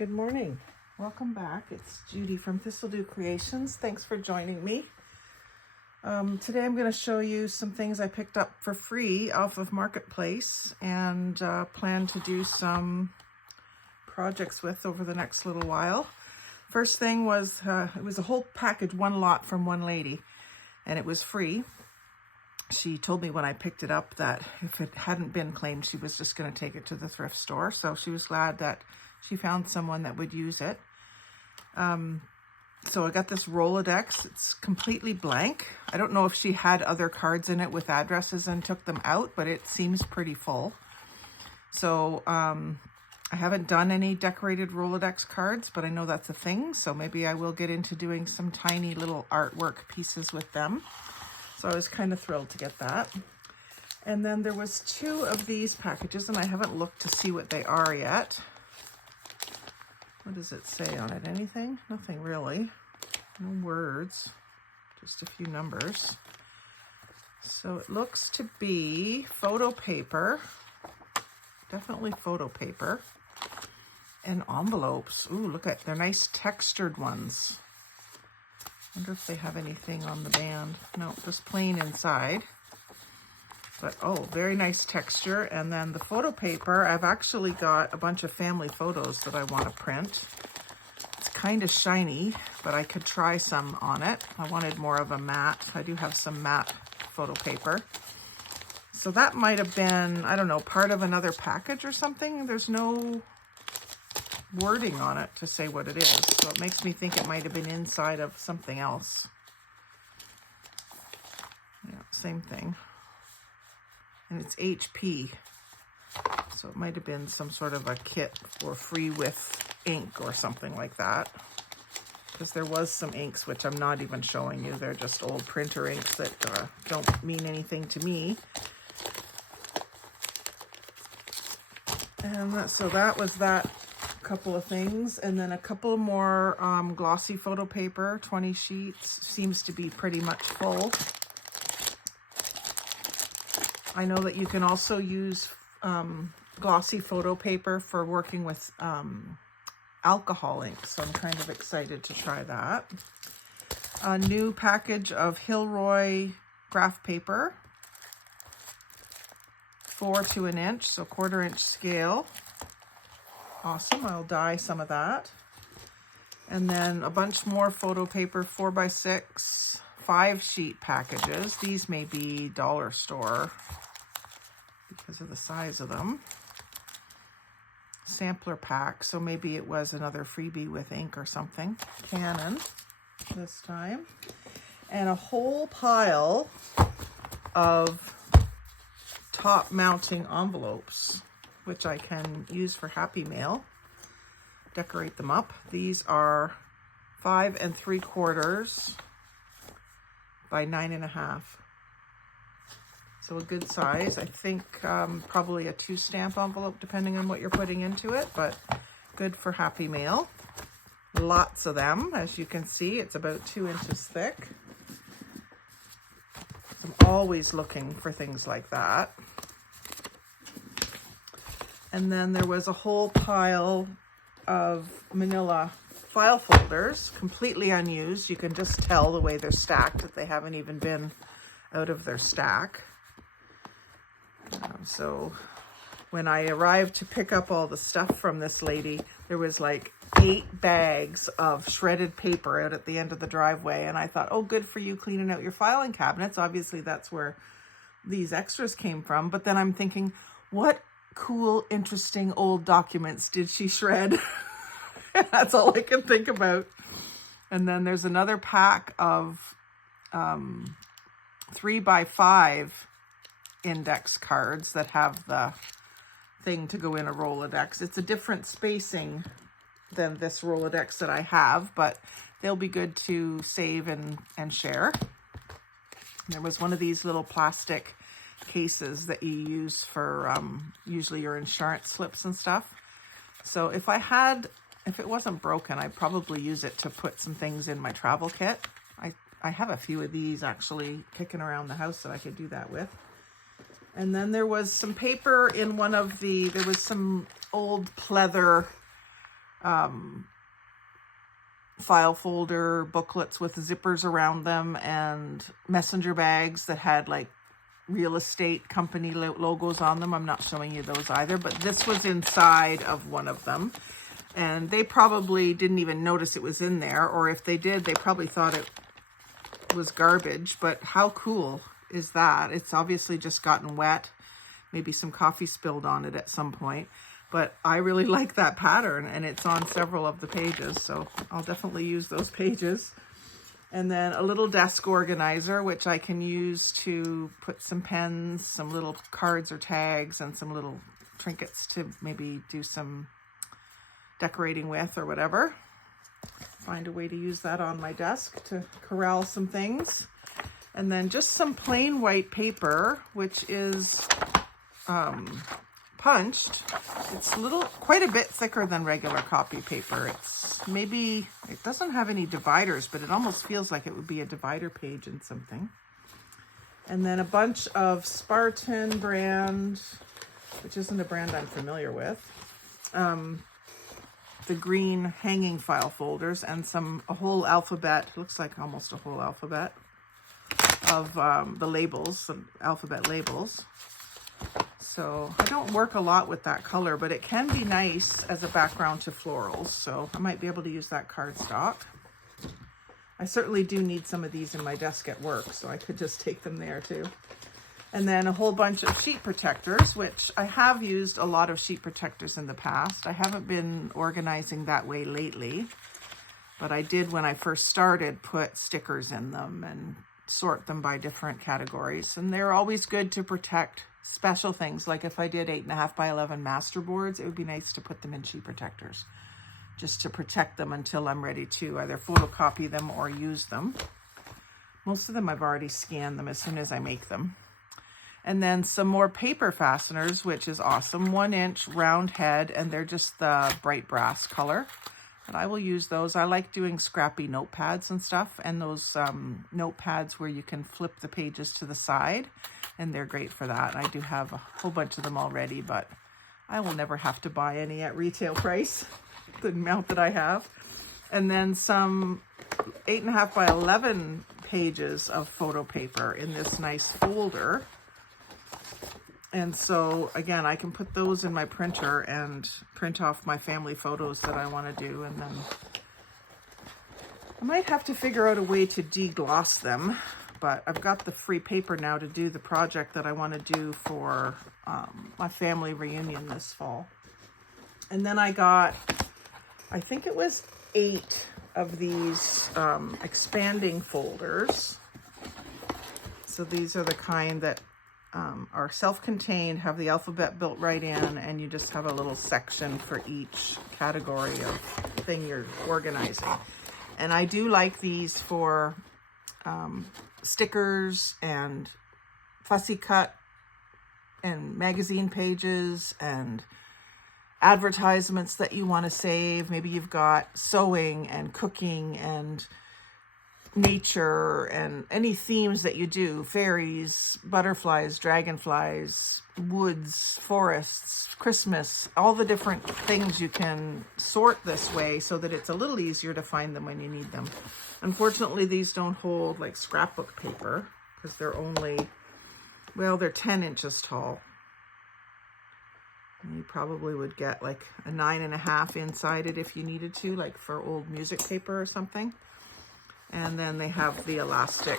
Good morning. Welcome back. It's Judy from Thistledew Creations. Thanks for joining me. Today I'm going to show you some things I picked up for free off of Marketplace and plan to do some projects with over the next little while. First thing was, it was a whole package, one lot from one lady, and it was free. She told me when I picked it up that if it hadn't been claimed, she was just going to take it to the thrift store. So she was glad that she found someone that would use it. So I got this Rolodex. It's completely blank. I don't know if she had other cards in it with addresses and took them out, but it seems pretty full. So I haven't done any decorated Rolodex cards, but I know that's a thing. So maybe I will get into doing some tiny little artwork pieces with them. So I was kind of thrilled to get that. And then there was two of these packages, and I haven't looked to see what they are yet. What does it say on it? Anything? Nothing really. No words, just a few numbers. So it looks to be photo paper, definitely photo paper, and envelopes. Ooh, look at, they're nice textured ones. Wonder if they have anything on the band. No, just plain inside. But oh, very nice texture. And then the photo paper, I've actually got a bunch of family photos that I want to print. It's kind of shiny, but I could try some on it. I wanted more of a matte. I do have some matte photo paper. So that might have been, I don't know, part of another package or something. There's no wording on it to say what it is. So it makes me think it might have been inside of something else. Yeah, same thing. And it's HP. So it might have been some sort of a kit or free with ink or something like that. Because there was some inks, which I'm not even showing you. They're just old printer inks that don't mean anything to me. And so that was that couple of things. And then a couple more glossy photo paper, 20 sheets. Seems to be pretty much full. I know that you can also use glossy photo paper for working with alcohol ink, so I'm kind of excited to try that. A new package of Hilroy graph paper, 4 to an inch, so 1/4 inch scale. Awesome, I'll dye some of that. And then a bunch more photo paper, 4x6, 5-sheet packages. These may be dollar store because of the size of them. Sampler pack, so maybe it was another freebie with ink or something. Canon this time. And a whole pile of top mounting envelopes, which I can use for Happy Mail. Decorate them up. These are 5 3/4 by 9.5. So a good size. I think probably a 2-stamp envelope depending on what you're putting into it, but good for Happy Mail. Lots of them, as you can see. It's about 2 inches thick. I'm always looking for things like that. And then there was a whole pile of manila file folders, completely unused. You can just tell the way they're stacked that they haven't even been out of their stack. So when I arrived to pick up all the stuff from this lady, there was like 8 bags of shredded paper out at the end of the driveway. And I thought, oh, good for you cleaning out your filing cabinets. Obviously, that's where these extras came from. But then I'm thinking, what cool, interesting old documents did she shred? That's all I can think about. And then there's another pack of 3x5 index cards that have the thing to go in a Rolodex. It's a different spacing than this Rolodex that I have, but they'll be good to save and share. There was one of these little plastic cases that you use for usually your insurance slips and stuff. So if it wasn't broken, I'd probably use it to put some things in my travel kit. I have a few of these actually kicking around the house that I could do that with. And then there was some paper in one of there was some old pleather file folder booklets with zippers around them, and messenger bags that had like real estate company logos on them. I'm not showing you those either, but this was inside of one of them. And they probably didn't even notice it was in there, or if they did, they probably thought it was garbage. But how cool is that? It's obviously just gotten wet. Maybe some coffee spilled on it at some point. But I really like that pattern, and it's on several of the pages, so I'll definitely use those pages. And then a little desk organizer, which I can use to put some pens, some little cards or tags, and some little trinkets to maybe do some decorating with or whatever. Find a way to use that on my desk to corral some things. And then just some plain white paper, which is punched. It's quite a bit thicker than regular copy paper. It doesn't have any dividers, but it almost feels like it would be a divider page in something. And then a bunch of Spartan brand, which isn't a brand I'm familiar with. The green hanging file folders, and a whole alphabet, looks like almost a whole alphabet of the labels, the alphabet labels. So I don't work a lot with that color, but it can be nice as a background to florals. So I might be able to use that cardstock. I certainly do need some of these in my desk at work, so I could just take them there too. And then a whole bunch of sheet protectors, which I have used a lot of sheet protectors in the past. I haven't been organizing that way lately, but I did when I first started put stickers in them and sort them by different categories. And they're always good to protect special things. Like if I did 8.5 by 11 master boards, it would be nice to put them in sheet protectors just to protect them until I'm ready to either photocopy them or use them. Most of them I've already scanned them as soon as I make them. And then some more paper fasteners, which is awesome. 1-inch round head, and they're just the bright brass color. But I will use those. I like doing scrappy notepads and stuff, and those notepads where you can flip the pages to the side, and they're great for that. I do have a whole bunch of them already, but I will never have to buy any at retail price, the amount that I have. And then some 8.5 by 11 pages of photo paper in this nice folder. And so, again, I can put those in my printer and print off my family photos that I want to do. And then I might have to figure out a way to degloss them. But I've got the free paper now to do the project that I want to do for my family reunion this fall. And then I got, I think it was 8 of these expanding folders. So these are the kind that are self-contained, have the alphabet built right in, and you just have a little section for each category of thing you're organizing. And I do like these for stickers and fussy cut and magazine pages and advertisements that you want to save. Maybe you've got sewing and cooking and nature and any themes that you do, fairies, butterflies, dragonflies, woods, forests, Christmas, all the different things you can sort this way so that it's a little easier to find them when you need them. Unfortunately, these don't hold like scrapbook paper because they're only, well, they're 10 inches tall. And you probably would get like a 9.5 inside it if you needed to, like for old music paper or something. And then they have the elastic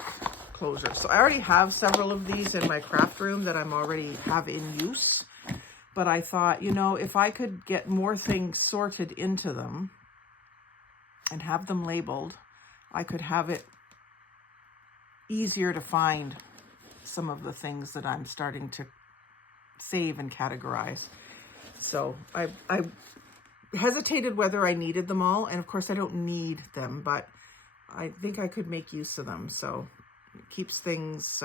closure. So I already have several of these in my craft room that I'm already have in use. But I thought, you know, if I could get more things sorted into them and have them labeled, I could have it easier to find some of the things that I'm starting to save and categorize. So I hesitated whether I needed them all. And of course I don't need them, but I think I could make use of them. So it keeps things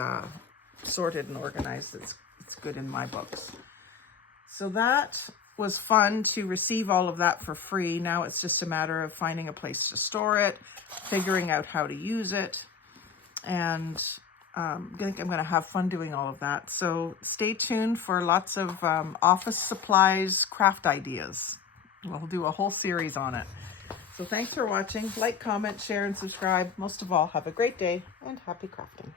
sorted and organized. It's good in my books. So that was fun to receive all of that for free. Now it's just a matter of finding a place to store it, figuring out how to use it. And I think I'm going to have fun doing all of that. So stay tuned for lots of office supplies, craft ideas. We'll do a whole series on it. So thanks for watching. Like, comment, share, and subscribe. Most of all, have a great day and happy crafting.